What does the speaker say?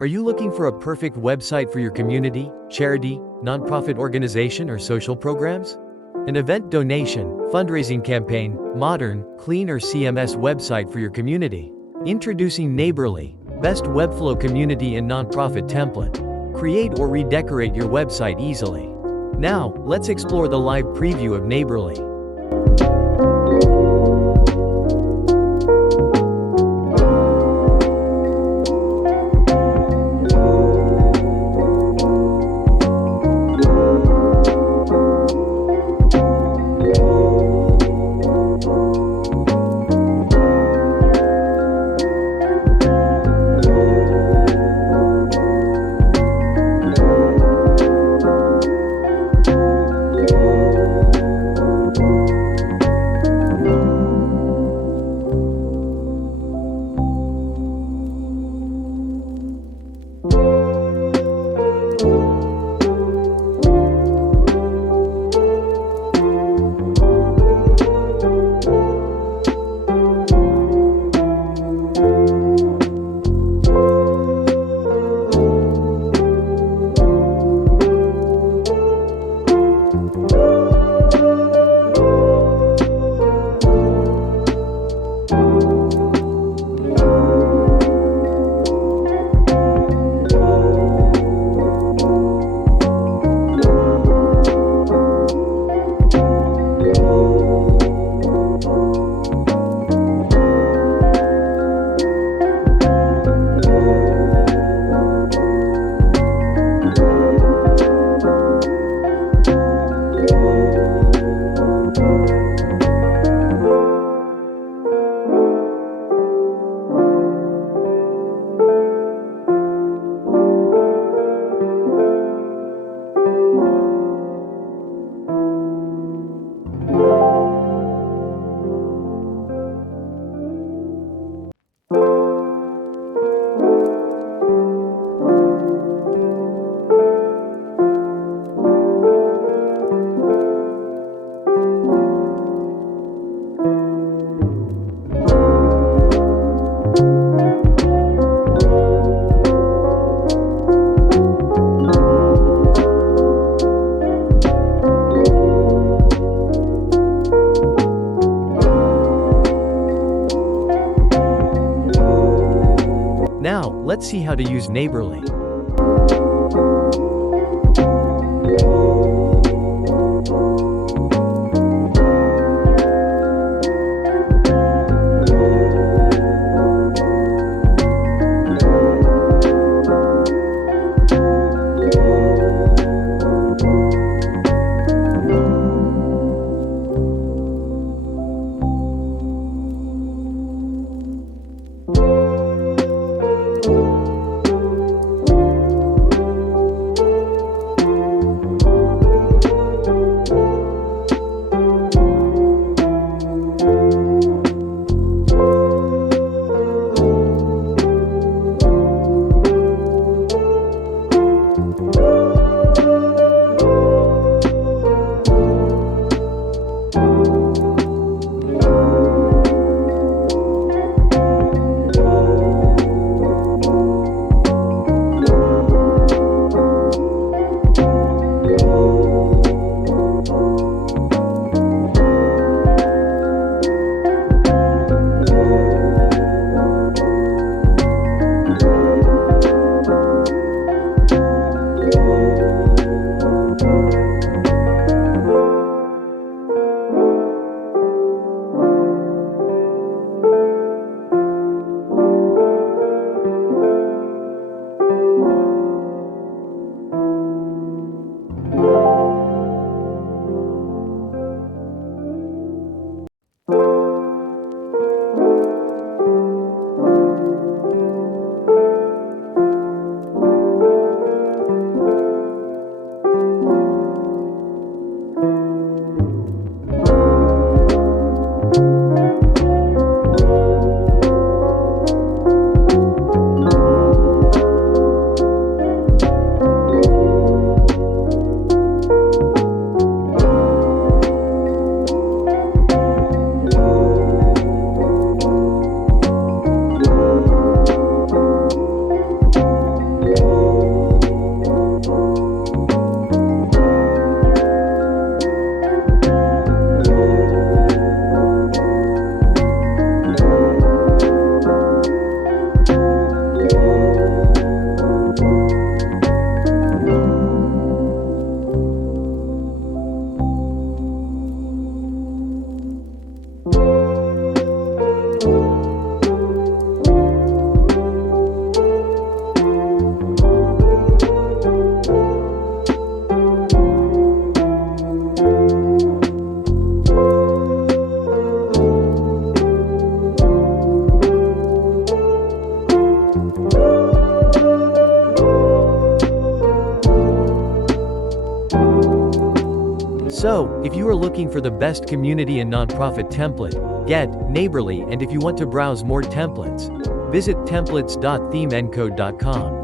Are you looking for a perfect website for your community, charity, nonprofit organization, or social programs? An event donation, fundraising campaign, modern, clean or CMS website for your community. Introducing Neighborly, best Webflow community and nonprofit template. Create or redecorate your website easily. Now, let's explore the live preview of Neighborly. Now, let's see how to use Neighborly. So, if you are looking for the best community and nonprofit template, get Neighborly, and if you want to browse more templates, visit templates.themencode.com.